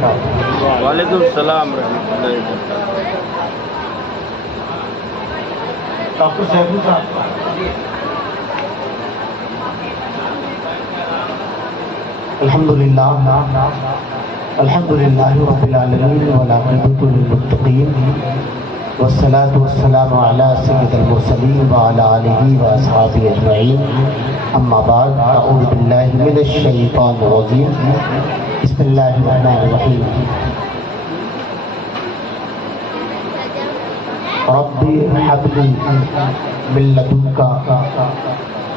وبرکاتہ۔ وعلیکم السلام ورحمۃ اللہ وبرکاتہ۔ ڈاکٹر صاحب الحمدللہ رب العالمین والعاقبۃ للمتقین والصلاة والسلام علی سید المرسلین وعلی آلہ واصحابہ اجمعین، اما بعد، اعوذ باللہ من الشیطان الرجیم، بسم اللہ الرحمن الرحیم۔ رب هب لی من لدنک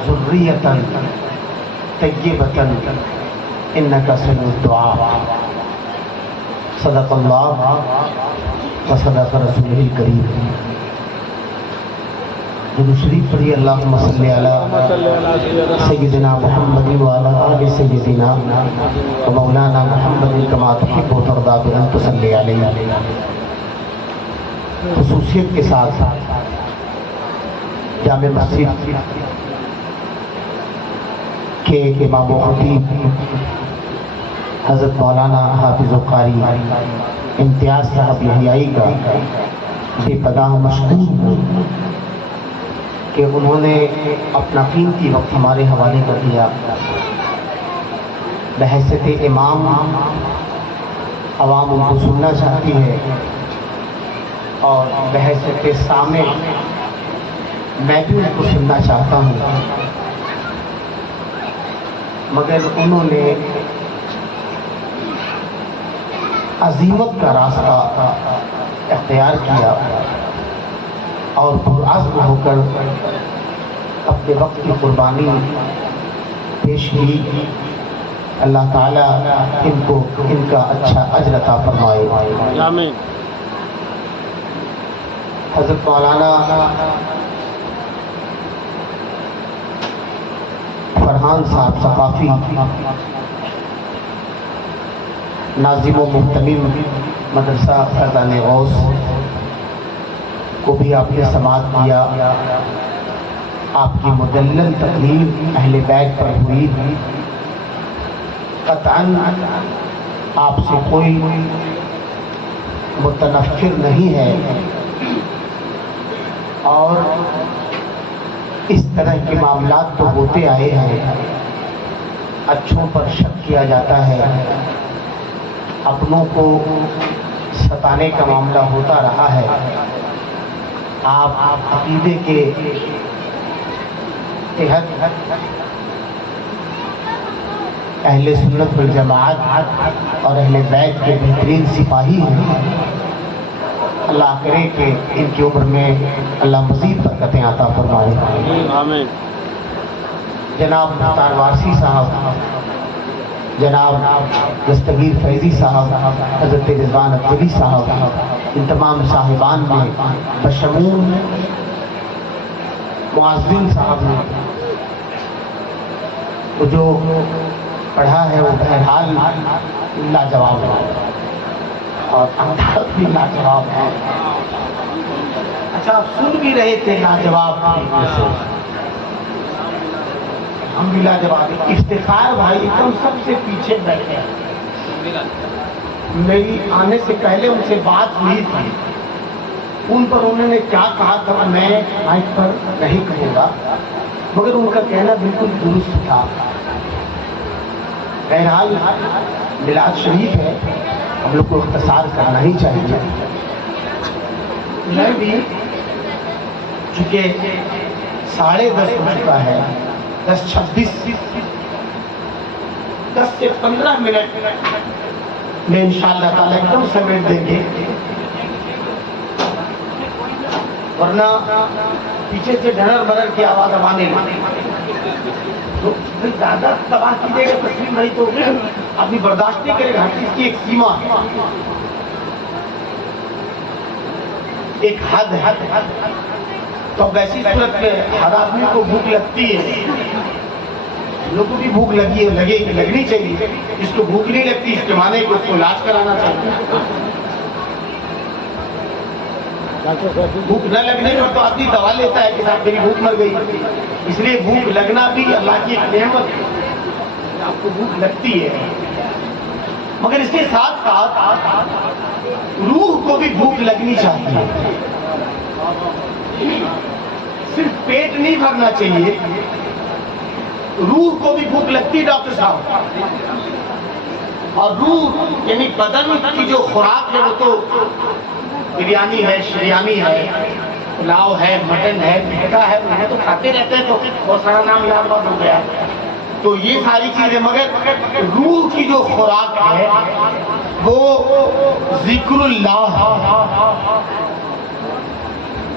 ذریۃ طیبۃ انک سمیع الدعاء۔ صدق اللہ وصدق رسولہ الکریم۔ درود شریف پڑھیے، اللہم صلی علی سیدنا محمد وعلی آل سیدنا ومولانا محمد کما تحب وترضى بأن تصلی علیہ۔ خصوصیت کے ساتھ جامع مسجد کے امام و خطیب حضرت مولانا حافظ القاری امتیاز صاحب یحییٰ کا بے پناہ مشکور ہوں کہ انہوں نے اپنا قیمتی وقت ہمارے حوالے کر دیا۔ بحیثیت امام عوام ان کو سننا چاہتی ہے، اور بحیثیت سامع میں بھی ان کو سننا چاہتا ہوں، مگر انہوں نے عظیمت کا راستہ اختیار کیا اور پرعزم ہو کر اپنے وقت کی قربانی پیش کی۔ اللہ تعالیٰ ان کو ان کا اچھا اجر عطا فرمائے، آمین۔ حضرت مولانا فرحان صاحب ثقافی ناظم و محتمم مدرسہ فیضان غوث کو بھی آپ نے سماعت کیا۔ آپ کی مدلل تقریر اہل بیت پر ہوئی، قطعاً آپ سے کوئی متنفر نہیں ہے، اور اس طرح کے معاملات تو ہوتے آئے ہیں، اچھوں پر شک کیا جاتا ہے، اپنوں کو ستانے کا معاملہ ہوتا رہا ہے۔ آپ عقیدے کے تحت اہل سنت والجماعت اور اہل بیت کے بہترین سپاہی ہیں۔ اللہ کرے کہ ان کی عمر میں اللہ مزید برکتیں عطا فرمائے۔ آمین۔ جناب مختار وارثی صاحب، جناب دستگیر فیضی صاحب، حضرت رضوان اکبری صاحب، ان تمام صاحبان میں بشمول معزن صاحب نے جو پڑھا ہے وہ بہرحال لاجواب ہے، اور انداز بھی لاجواب ہے۔ اچھا، آپ سن بھی رہے تھے لاجواب سے، ہم بھی لاجواب۔ افتخار بھائی تم سب سے پیچھے بیٹھے، میری آنے سے پہلے ان سے بات ہوئی تھی، ان پر انہوں نے کیا کہا تھا میں مائک پر نہیں کہوں گا، مگر ان کا کہنا بالکل درست تھا۔ بہرحال میلاد شریف ہے، ہم لوگ کو اختصار کرنا ہی چاہیے۔ میں بھی چونکہ 10:30 ہو چکا ہے، 10:26، 10 سے 15 منٹ میں انشاءاللہ تعالیٰ ایک دم سمیٹ دیں گے، ورنہ پیچھے سے ڈھنر بدر کی آواز اب آنے لگی تو زیادہ تباہ کیجیے گا تسلیم بھائی تو آدمی برداشت نہیں کرے گا۔ ہر چیز کی ایک سیما ہے، ایک حد ہے۔ تو اب ایسی صورت میں ہر آدمی کو بھوک لگتی ہے، لوگوں کو بھی بھوک لگی ہے، لگنی چاہیے۔ جس کو بھوک نہیں لگتی اس کے معنی کو اس کو علاج کرانا چاہیے۔ بھوک نہ لگنے پر تو آدمی دوا لیتا ہے کہ صاحب میری بھوک مر گئی، اس لیے بھوک لگنا بھی اللہ کی ایک نعمت ہے۔ آپ کو بھوک لگتی ہے مگر اس کے ساتھ ساتھ روح کو بھی بھوک لگنی چاہیے. صرف پیٹ نہیں بھرنا چاہیے, روح کو بھی بھوک لگتی ڈاکٹر صاحب. اور روح یعنی بدن کی جو خوراک ہے وہ تو بریانی ہے, شریانی ہے, پلاؤ ہے, مٹن ہے, میٹھا ہے, انہیں تو کھاتے رہتے ہیں, تو بہت سارا نام یاد بات ہو گیا ہے. تو یہ ساری چیزیں, مگر روح کی جو خوراک ہے وہ ذکر اللہ,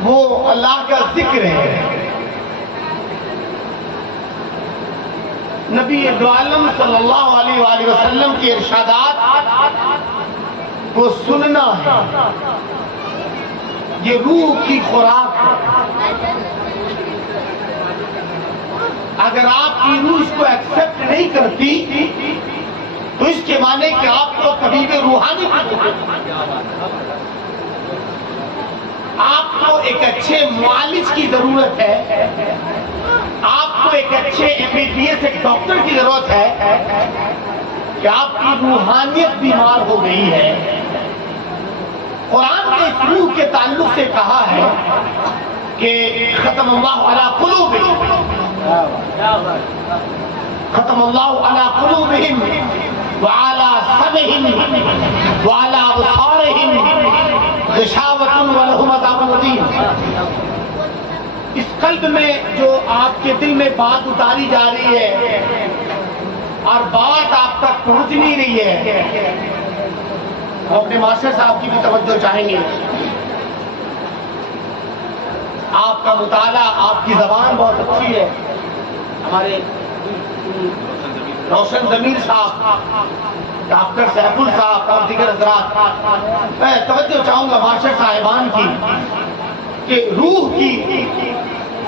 وہ اللہ کا ذکر ہے. نبی دو عالم صلی اللہ علیہ وآلہ وسلم کے ارشادات کو سننا ہے, یہ روح کی خوراک ہے. اگر آپ کی روح اس کو ایکسپٹ نہیں کرتی تو اس کے معنی کہ آپ کو طبیب روحانی آپ کو ایک اچھے معالج کی ضرورت ہے, آپ کو ایک اچھے MBBS ایک ڈاکٹر کی ضرورت ہے کہ آپ کی روحانیت بیمار ہو گئی ہے. قرآن نے اس روح کے تعلق سے کہا ہے کہ ختم اللہ علی قلوبہم, ختم اللہ علی قلوبہم وعلی سمعہم وعلی ابصارہم غشاوۃ ولہم عذاب عظیم. اس قلب میں جو آپ کے دل میں بات اتاری جا رہی ہے اور بات آپ تک پہنچ نہیں رہی ہے, وہ اپنے ماسٹر صاحب کی بھی توجہ چاہیں گے. آپ کا مطالعہ, آپ کی زبان بہت اچھی ہے. ہمارے روشن ضمیر صاحب, ڈاکٹر سیف صاحب اور دیگر حضرات, میں توجہ چاہوں گا ماسٹر صاحبان کی کہ روح کی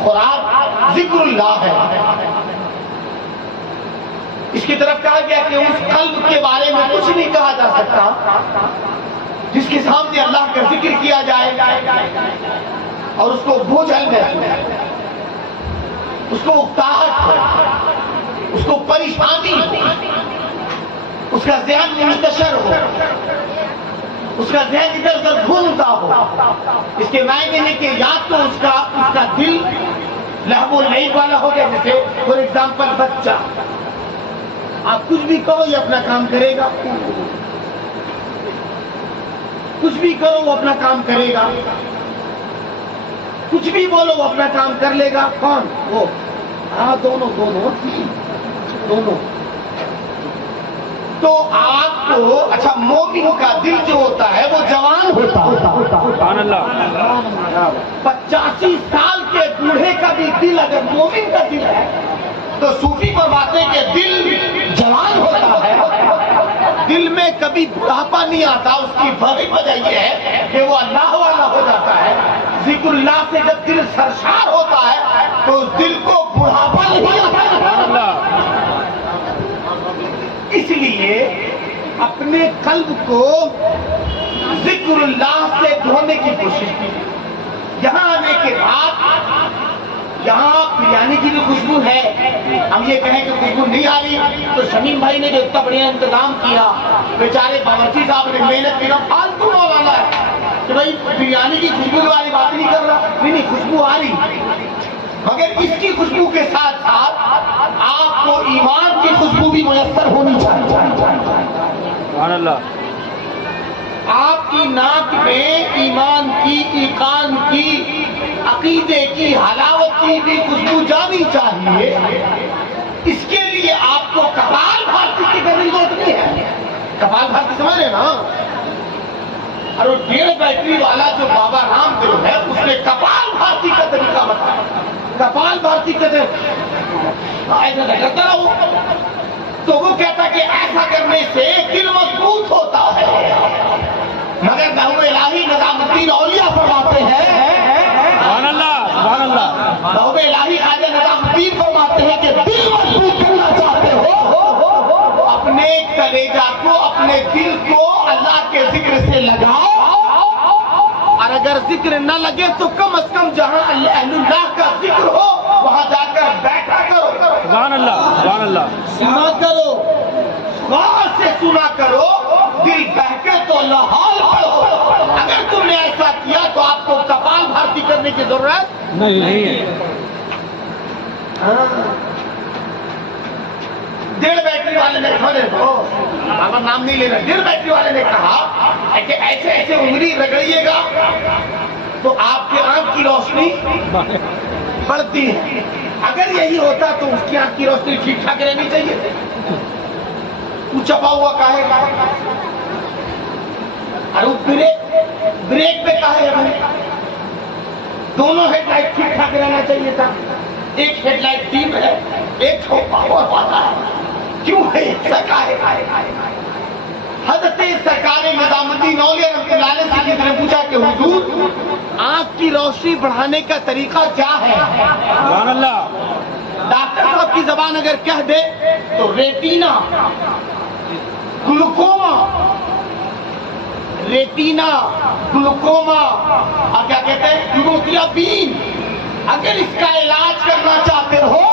خوراک ذکر اللہ ہے. اس کی طرف کہا گیا کہ اس قلب کے بارے میں کچھ نہیں کہا جا سکتا جس کے سامنے اللہ کا ذکر کیا جائے اور اس کو بوجھل محسوس, اس کو اکتاہٹ ہو, اس کو پریشانی ہو, اس کا ذہن منتشر ہو, اس کا ذہن ادھر ادھر گھومتا ہو. اس کے معنی ہے کہ یا تو اس کا دل لہو و لعب والا ہو گیا, جیسے فار ایگزامپل بچہ, آپ کچھ بھی کہو یہ اپنا کام کرے گا, کچھ بھی کرو وہ اپنا کام کرے گا, کچھ بھی بولو وہ اپنا کام کر لے گا. کون؟ وہ. ہاں دونوں. تو آپ کو اچھا مومن کا دل جو ہوتا ہے وہ جوان ہوتا ہے. 85 سال کے بوڑھے کا بھی دل اگر مومن کا دل ہے تو صوفی فرماتے ہیں کہ دل جوان ہوتا ہے, دل میں کبھی بڑھاپا نہیں آتا. اس کی بڑی وجہ یہ ہے کہ وہ اللہ والا ہو جاتا ہے. ذکر اللہ سے جب دل سرشار ہوتا ہے تو اس دل کو بڑھاپا نہیں آتا. اس لیے اپنے قلب کو ذکر اللہ سے دھونے کی کوشش کی. یہاں آنے کے بعد یہاں بریانی کی بھی خوشبو ہے, ہم یہ کہیں کہ خوشبو نہیں آ رہی تو شمیم بھائی نے جو اتنا بڑھیا انتظام کیا, بیچارے باورچی صاحب نے محنت کی, فالتو مولانا ہے کہ بھائی بریانی کی خوشبو والی بات نہیں کر رہا. نہیں, خوشبو آ رہی, مگر اس کی خوشبو کے ساتھ ساتھ آپ کو ایمان کی خوشبو بھی میسر ہونی چاہیے. سبحان اللہ. آپ کی ناک میں ایمان کی, ایقان کی, عقیدے کی, حلاوت کی بھی خوشبو جانی چاہیے. اس کے لیے آپ کو کپال بھارتی کی ضرورت نہیں ہے. کپال بھارتی سمجھ رہے نا, اور وہ 1.5 بیٹری والا جو بابا رام دیو ہے اس نے کپال بھارتی کا طریقہ بتایا. کپال بھارتی کا ایسا کرتا رہو تو وہ کہتا کہ ایسا کرنے سے دل مضبوط ہوتا ہے. مگر محبوب الہی نظام الدین اولیاء فرماتے ہیں, سبحان اللہ, سبحان اللہ, محبوب الہی خواجہ نظام الدین فرماتے ہیں کہ دل مضبوط کرنا چاہتے ہو اپنے کلیجہ کو, اپنے دل کو اللہ کے ذکر سے لگاؤ, اور اگر ذکر نہ لگے تو کم از کم جہاں اہل اللہ کا ذکر ہو وہاں جا کر بیٹھا کرو. سبحان اللہ, سبحان اللہ, سنا کرو, غور سے سنا کرو, لحال پڑھو. اگر تم نے ایسا کیا تو آپ کو کپال بھارتی کرنے کی ضرورت نہیں ہے. ڈیڑھ بیٹری والے نے ہمارا نام نہیں لینا. ڈیڑھ بیٹری والے نے کہا کہ ایسے ایسے انگلی رگڑیے گا تو آپ کے آنکھ کی روشنی بڑھتی ہے. اگر یہی ہوتا تو اس کی آنکھ کی روشنی ٹھیک ٹھاک رہنی چاہیے. چپا ہوا کاہے گا؟ ارے بریک پہ کاہے ہے؟ دونوں ہیڈ لائٹ ٹھیک ٹھاک رہنا چاہیے تھا. ایک ہیڈ لائٹ ڈیم ہے, ایک پاور پاتا ہے. کیوں ہے حضرت سرکار نظام الدین اولیاء رحمۃ اللہ علیہ سے کسی نے پوچھا کہ حضور آنکھ کی روشنی بڑھانے کا طریقہ کیا ہے؟ سبحان اللہ. ڈاکٹر صاحب کی زبان اگر کہہ دے تو ریٹینا, گلوکوما, ریٹینا, گلوکوما اور کیا کہتے ہیں یوروپین. اگر اس کا علاج کرنا چاہتے ہو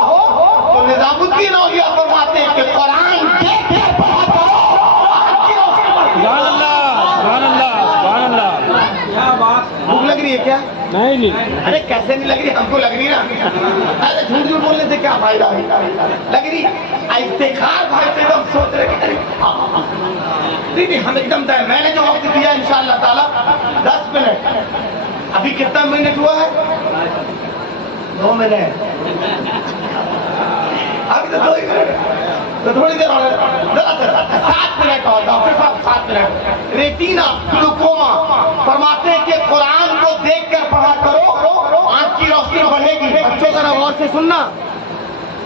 تو نظام الدین اولیاء فرماتے ہیں کہ قرآن دیکھ کر پڑھا کرو. سبحان اللہ, سبحان اللہ, سبحان اللہ. کیا بات. بھوک لگ رہی ہے کیا؟ نہیں. ارے کیسے نہیں لگ رہی؟ ہم کو لگ رہی نا. ارے جھوٹ جھوٹ بولنے سے کیا فائدہ ہے؟ لگ رہی. افتخار بھائی سے ہم سوچ رہے کہ نہیں ہم ایک دم میں نے جو وقت دیا انشاءاللہ تعالیٰ 10 منٹ. ابھی کتنا منٹ ہوا ہے؟ 2 منٹ. ابھی تو 2 ہی منٹ, تو تھوڑی دیر اور 7 منٹ اور. ڈاکٹر صاحب 7 منٹ. ریٹینا, گلوکوما فرماتے ہیں کہ قرآن کو دیکھ کر پڑھا کرو, آنکھ کی روشنی بڑھے گی. بچوں ذرا غور سے سننا,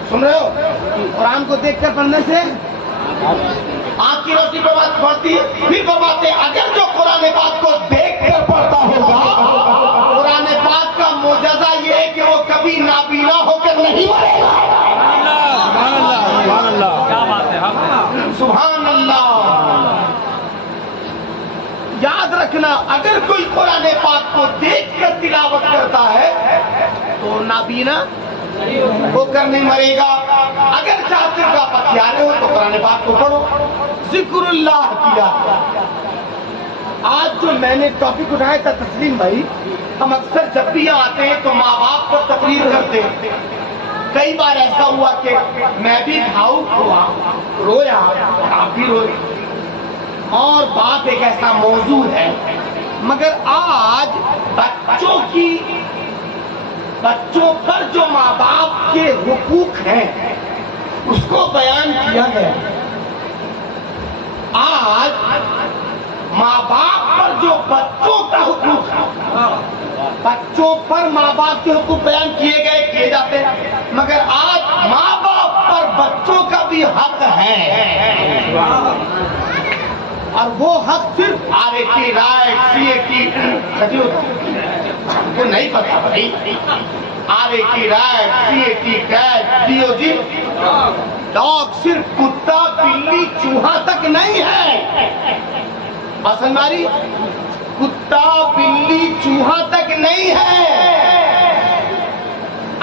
سن رہے ہو؟ قرآن کو دیکھ کر پڑھنے سے آنکھ کی روشنی بڑھتی ہے. پھر فرماتے ہیں اگر جو قرآن پاک کو دیکھ کر پڑھتا ہوگا, قرآن پاک کا معجزہ یہ ہے کہ وہ کبھی نابینا ہو کر نہیں مرے گا. سبحان اللہ, سبحان اللہ. کیا بات ہے. سبحان اللہ. یاد رکھنا, اگر کوئی قرآن پاک کو دیکھ کر تلاوت کرتا ہے تو نابینا ہو کر نہیں مرے گا. اگر چاہتے ہو آپ ہتھیارے ہو تو قرآن پاک کو پڑھو. ذکر اللہ کیا. آج جو میں نے ٹاپک اٹھایا تھا تسلیم بھائی, ہم اکثر جب بھی یہاں آتے ہیں تو ماں باپ پر تقریر کرتے ہیں. کئی بار ایسا ہوا کہ میں بھی بھاؤک ہوا, رویا, آپ بھی روئے. اور بات ایک ایسا موضوع ہے, مگر آج بچوں پر جو ماں باپ کے حقوق ہیں اس کو بیان کیا گیا. آج ماں باپ پر جو بچوں کا حقوق ہے, بچوں پر ماں باپ کے حقوق بیان کیے جاتے ہیں, مگر آج ماں باپ پر بچوں کا بھی حق ہے. اور وہ حق صرف RAT, RAT, CAT کو نہیں پتا بھائی. RAT, RAT, CAT, CAT, DOG, dog صرف کتا, بلی, چوہا تک نہیں ہے. بسنماری کتا, بلی, چوہا تک نہیں ہے.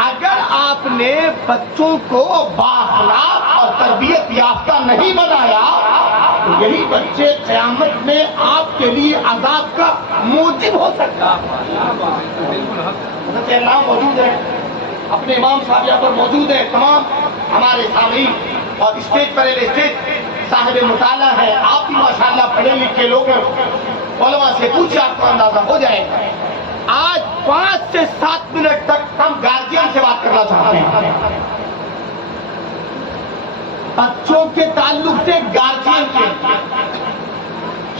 اگر آپ نے بچوں کو بااخلاق اور تربیت یافتہ نہیں بنایا تو یہی بچے قیامت میں آپ کے لیے عذاب کا موجب ہو سکتا. حضرت اللہ موجود ہے, اپنے امام صاحب یہاں پر موجود ہے. تمام ہمارے سامعین اور اسٹیج پر اسٹیج صاحب مطالعہ ہے. آپ بھی ماشاءاللہ پڑھے لکھے لوگ ہیں, علماء سے پوچھے آپ کو اندازہ ہو جائے گا. آج 5 سے 7 منٹ تک ہم گارجین سے بات کرنا چاہتے ہیں. بچوں کے تعلق سے گارجین کے.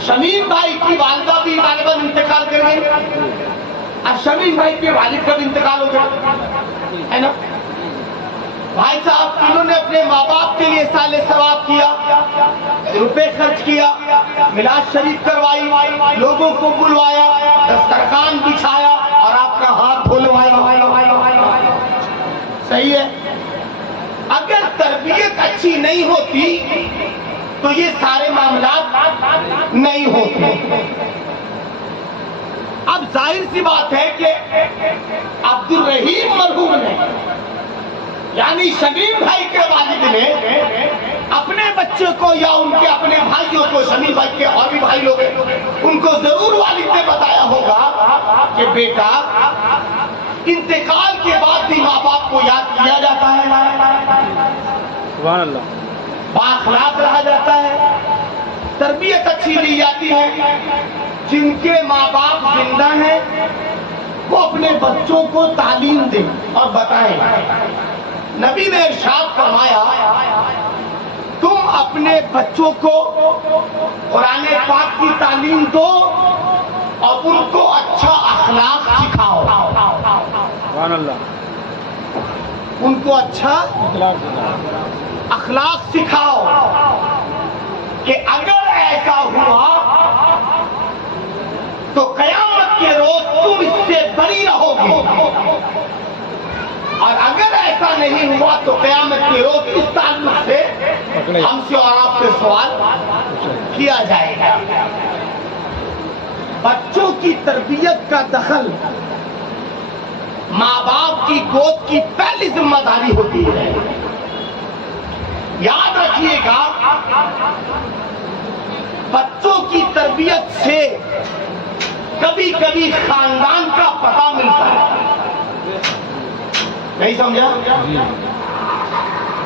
شمیم بھائی کی والدہ بھی غالباً انتقال کر گئی, اب شمیم بھائی کے والد کا بھی انتقال ہو گیا ہے نا. بھائی صاحب انہوں نے اپنے ماں باپ کے لیے سال ثواب کیا, روپے خرچ کیا, میلاد شریف کروائی, لوگوں کو بلوایا, دسترخوان بچھایا اور آپ کا ہاتھ دھلوایا. صحیح ہے. اگر تربیت اچھی نہیں ہوتی تو یہ سارے معاملات نہیں ہوتے. اب ظاہر سی بات ہے کہ عبد الرحیم مرحوم نے, یعنی شمیم بھائی کے والد نے اپنے بچے کو یا ان کے اپنے بھائیوں کو، شمی بھائی کے اور بھی بھائی لوگ ہیں، ان کو ضرور والد نے بتایا ہوگا کہ بیٹا انتقال کے بعد بھی ماں باپ کو یاد کیا جاتا ہے، سبحان اللہ، بااخلاق رہا جاتا ہے، تربیت اچھی لی جاتی ہے۔ جن کے ماں باپ زندہ ہیں وہ اپنے بچوں کو تعلیم دیں اور بتائیں۔ نبی نے ارشاد فرمایا تم اپنے بچوں کو قرآن پاک کی تعلیم دو اور ان کو اچھا اخلاق سکھاؤ، سبحان اللہ، ان کو اچھا اخلاق سکھاؤ کہ اگر ایسا ہوا تو قیامت کے روز تم اس سے بری رہو گے، اور اگر ایسا نہیں ہوا تو قیامت کے روز اس تعلق سے ہم سے اور آپ سے سوال کیا جائے گا۔ بچوں کی تربیت کا دخل ماں باپ کی گود کی پہلی ذمہ داری ہوتی ہے۔ یاد رکھیے گا بچوں کی تربیت سے کبھی کبھی خاندان کا پتہ ملتا ہے، نہیں سمجھا؟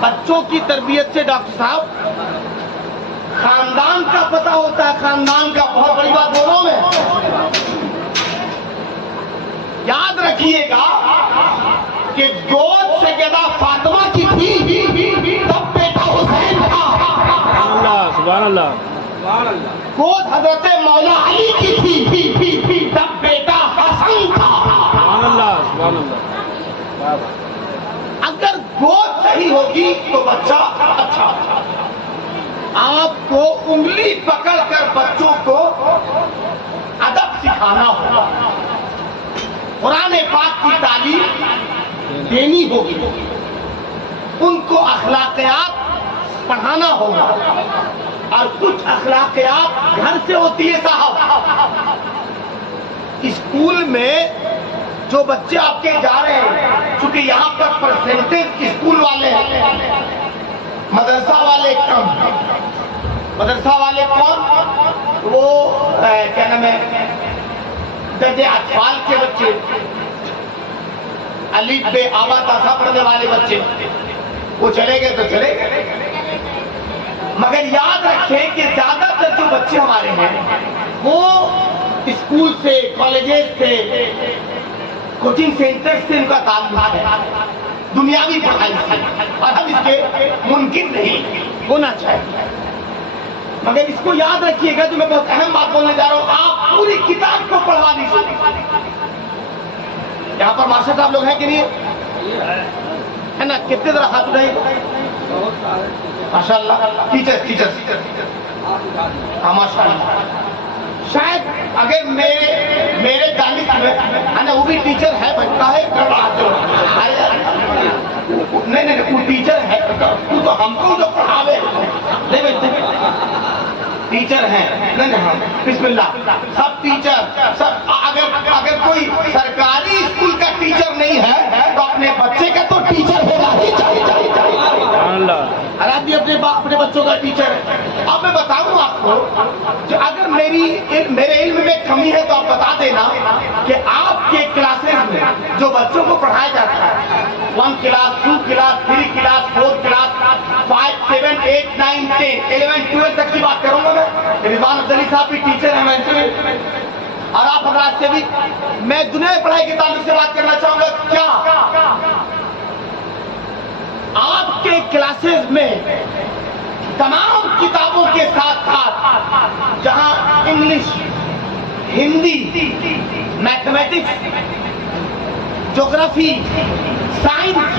بچوں کی تربیت سے ڈاکٹر صاحب خاندان کا پتہ ہوتا ہے، خاندان کا بہت بڑی بات دونوں میں۔ یاد رکھیے گا کہ گود سیدہ فاطمہ کی تھی تب بیٹا حسین تھا، سبحان اللہ، گود حضرت مولا علی کی تھی تب بیٹا حسن تھا۔ سبحان اللہ، سبحان اللہ، اگر گود صحیح ہوگی تو بچہ اچھا۔ آپ کو انگلی پکڑ کر بچوں کو ادب سکھانا ہوگا، قرآن پاک کی تعلیم دینی ہوگی، ان کو اخلاقیات پڑھانا ہوگا، اور کچھ اخلاقیات گھر سے ہوتی ہے صاحب۔ اسکول میں جو بچے آپ کے جا رہے ہیں، چونکہ یہاں پر پرسنٹیج اسکول والے ہیں، مدرسہ والے کم ہیں۔ مدرسہ والے کون؟ وہ کیا نام ہے، درجہ اطفال کے بچے، الف بے آبا تاسا پڑھنے والے بچے، وہ چلے گئے تو چلے گئے۔ مگر یاد رکھیں کہ زیادہ تر جو بچے ہمارے ہیں وہ اسکول سے، کالجز سے، کوچنگ سینٹر سے ان کا تعلق ہے، دنیاوی پڑھائی سے، اور ہم اس کے منکر نہیں ہونا چاہیے۔ مگر اس کو یاد رکھیے گا، جو میں بہت اہم بات بولنے جا رہا ہوں، آپ پوری کتاب کو پڑھوا لیجیے۔ یہاں پر ماسٹر صاحب لوگ ہیں کہ نہیں ہے نا؟ کتنے ذرا ہاتھ اٹھائیں، ماشاء اللہ، ٹیچر ہاں ماشاء اللہ۔ شاید اگر میرے دانش میں ہے نا، وہ بھی ٹیچر ہے، بچہ ہے، نہیں وہ ٹیچر ہے، تو ہم کو جو پڑھاوے نہیں بیٹھتے ٹیچر ہیں، نہیں ہاں بسم اللہ، سب ٹیچر سب۔ اگر کوئی سرکاری اسکول کا ٹیچر نہیں ہے تو اپنے بچے کا تو ٹیچر ہونا ہی چاہیے۔ سبحان اللہ، آپ بھی اپنے بچوں کا ٹیچر ہے۔ اب میں بتاؤں آپ کو، جو اگر میرے علم میں کمی ہے تو آپ بتا دینا کہ آپ کے کلاسز میں جو بچوں کو پڑھایا جاتا ہے، 1 کلاس 2 کلاس 3 کلاس 4 کلاس 5 7 8 9 10 11 12 تک کی بات کروں گا میں۔ رضوان افضلی صاحب بھی ٹیچر ہیں، میں اور آپ حضرات سے بھی میں دنیا پڑھائی کے تعلق سے بات کرنا چاہوں گا۔ کیا آپ کے کلاسز میں تمام کتابوں کے ساتھ ساتھ جہاں انگلش، ہندی، میتھمیٹکس، جغرافی، سائنس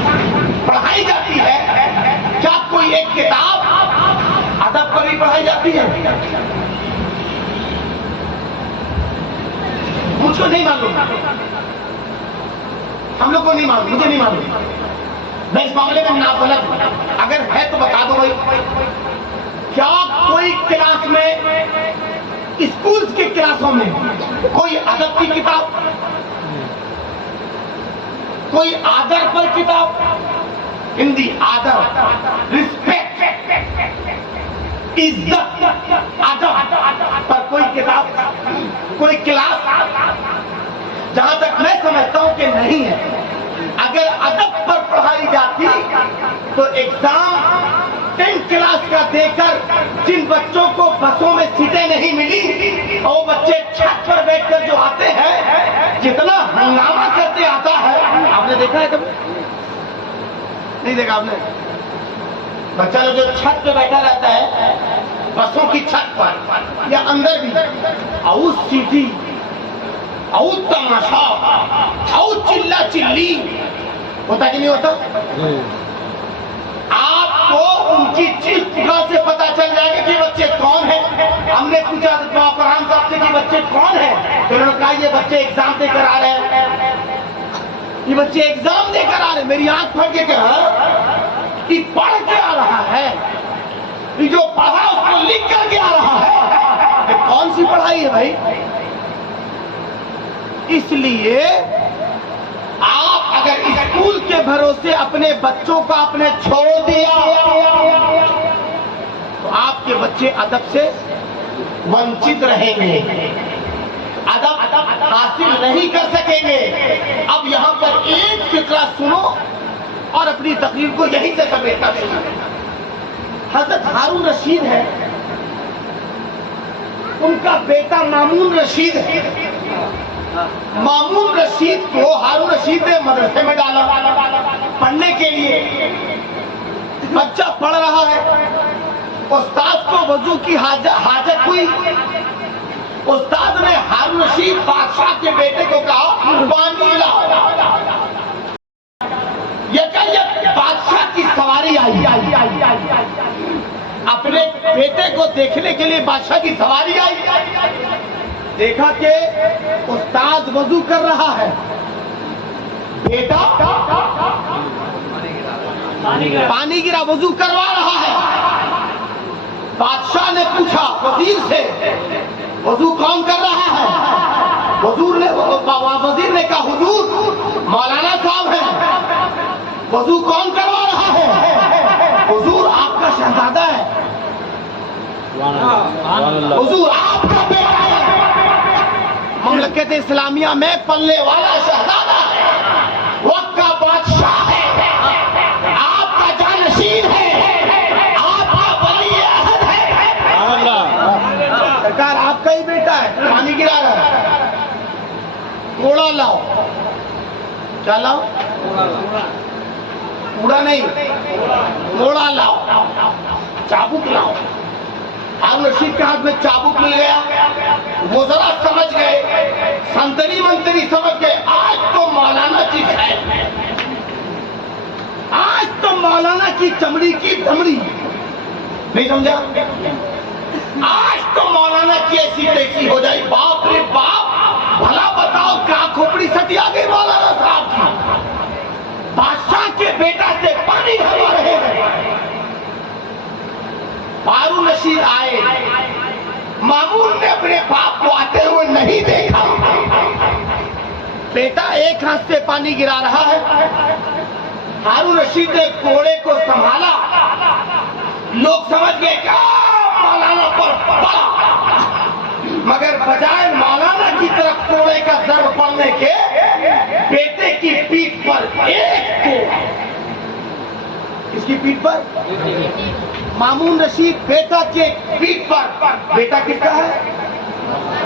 پڑھائی جاتی ہے، کیا کوئی ایک کتاب ادب پر بھی پڑھائی جاتی ہے؟ مجھ کو نہیں معلوم، ہم لوگ کو نہیں معلوم، مجھے نہیں معلوم، میں اس معاملے میں ناغلط ہوں، اگر ہے تو بتا دو بھائی۔ کیا کوئی کلاس میں، اسکولز کے کلاسوں میں کوئی ادب کی کتاب، کوئی آدر پر کتاب، ہندی آدر، رسپیکٹ، عزت ادب پر کوئی کتاب، کوئی کلاس جہاں تک میں سمجھتا ہوں کہ نہیں ہے. اگر ادب پر پڑھائی جاتی تو ایگزام 10 کلاس کا دے کر جن بچوں کو بسوں میں سیٹیں نہیں ملی اور وہ بچے چھت پر بیٹھ کر جو آتے ہیں جتنا ہنگامہ کرتے آتا ہے، آپ نے دیکھا ہے کبھی؟ نہیں دیکھا آپ نے؟ بچہ جو چھت پہ بیٹھا رہتا ہے بسوں کی چھت پر یا اندر بھی، او سیٹی، او تماشا، او چلا چلی، ہوتا کہ نہیں ہوتا؟ آپ کو ان کی چیز پکار سے پتا چل جائے گا کہ بچے کون ہیں. ہم نے پوچھا فرحان صاحب سے کہ بچے کون ہیں، تو انہوں نے کہا یہ بچے ایگزام دے کر آ رہے ہیں، یہ بچے ایگزام دے کر آ رہے ہیں. میری آنکھ پھٹ کے کہا کہ پڑھ کے آ رہا ہے، یہ جو پڑھا اس کو لکھ کر کے آ رہا ہے. یہ کون سی پڑھائی ہے بھائی؟ اس لیے آپ اگر اسکول کے بھروسے اپنے بچوں کو آپ نے چھوڑ دیا تو آپ کے بچے ادب سے ونچت رہیں گے، ادب حاصل نہیں کر سکیں گے. اب یہاں پر ایک فقرہ سنو اور اپنی تقریر کو یہیں سے سمیٹنا شروع کریں. حضرت ہارون رشید ہے، ان کا بیٹا مامون رشید ہے. مامون رشید کو ہارون رشید نے مدرسے میں ڈالا پڑھنے کے لیے. بچہ پڑھ رہا ہے، استاد کو وضو کی حاجت ہوئی. استاد نے ہارون رشید بادشاہ کے بیٹے کو کہا پانی لاؤ. یہ بادشاہ کی سواری آئی، اپنے بیٹے کو دیکھنے کے لیے بادشاہ کی سواری آئی. دیکھا کہ استاد وضو کر رہا ہے، بیٹا پانی گرا وضو کروا رہا ہے. بادشاہ نے پوچھا وزیر سے وضو کون کر رہا ہے؟ وزیر نے کہا حضور مولانا صاحب ہیں. وضو کون کروا رہا ہے؟ حضور آپ کا شہزادہ ہے. حضور آپ کا بیٹا ہے. مملکت اسلامیہ میں پلنے والا شہزادہ ہے، وقت کا بادشاہ ہے، آپ کا جانشین ہے، آپ کا ولی عہد ہے. سرکار آپ کا ہی بیٹا ہے، پانی گرا رہا ہے. کوڑا لاؤ. کیا لاؤ؟ کوڑا نہیں، کوڑا لاؤ، چابک لاؤ. ہارون رشید کے ہاتھ میں چابک مل گیا. وہ ذرا سمجھ گئے، سنتری منتری سمجھ گئے، آج تو مولانا کی خیر، آج تو مولانا کی چمڑی کی دمڑی. نہیں سمجھا؟ آج تو مولانا کی ایسی تیسی ہو جائے. باپ رے باپ، بھلا بتاؤ کیا کھوپڑی سٹی آ گئی مولانا صاحب کی. بادشاہ کے بیٹا سے پانی بھروا رہے ہیں. ہارون رشید آئے، مامون نے اپنے باپ کو آتے ہوئے نہیں دیکھا. بیٹا ایک ہاتھ سے پانی گرا رہا ہے. ہارون رشید نے کوڑے کو سنبھالا. لوگ سمجھ گئے کہ مولانا پر پڑا، مگر بجائے مولانا کی طرف کوڑے کا ضرب پڑنے کے بیٹے کی پیٹھ پر ایک کوڑا. اس کی پیٹھ پر مامون رشید بیٹا کے پیٹھ پر. بیٹا کس کا ہے؟